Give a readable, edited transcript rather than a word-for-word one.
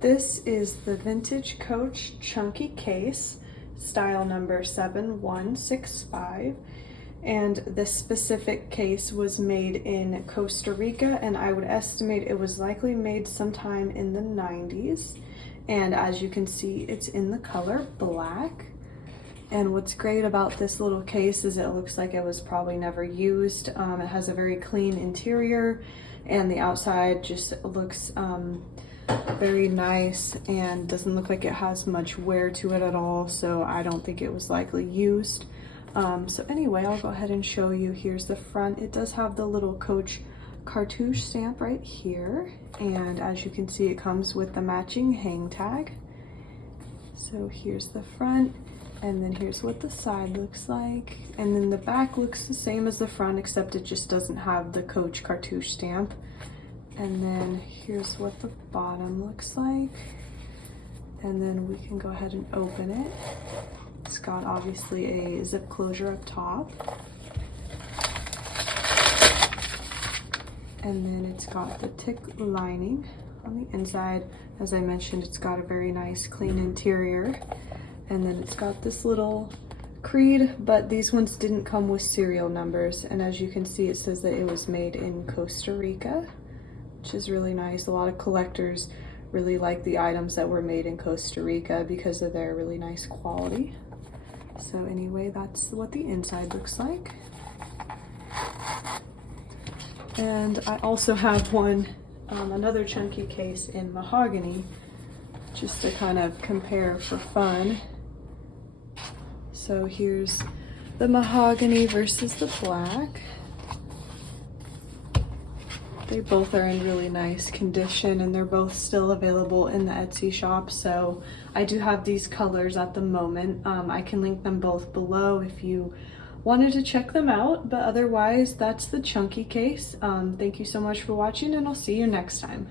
This is the Vintage Coach Chunky Case, style number 7165. And this specific case was made in Costa Rica, and I would estimate it was likely made sometime in the 90s. And as you can see, it's in the color black. And what's great about this little case is it looks like it was probably never used. It has a very clean interior, and the outside just looks very nice and doesn't look like it has much wear to it at all, so I don't think it was likely used. So anyway, I'll go ahead and show you. Here's the front. It does have the little Coach cartouche stamp right here, and as you can see, it comes with the matching hang tag. So here's the front, and then here's what the side looks like, and then the back looks the same as the front, except it just doesn't have the Coach cartouche stamp. And then here's what the bottom looks like, and then we can go ahead and open it. It's got obviously a zip closure up top, and then it's got the tick lining on the inside. As I mentioned, it's got a very nice clean interior, and then it's got this little creed, but these ones didn't come with serial numbers, and as you can see, it says that it was made in Costa Rica, which is really nice. A lot of collectors really like the items that were made in Costa Rica because of their really nice quality. So anyway, that's what the inside looks like. And I also have one, another chunky case in mahogany, just to kind of compare for fun. So here's the mahogany versus the black. They both are in really nice condition, and they're both still available in the Etsy shop. So I do have these colors at the moment. I can link them both below if you wanted to check them out, but otherwise that's the chunky case. Thank you so much for watching, and I'll see you next time.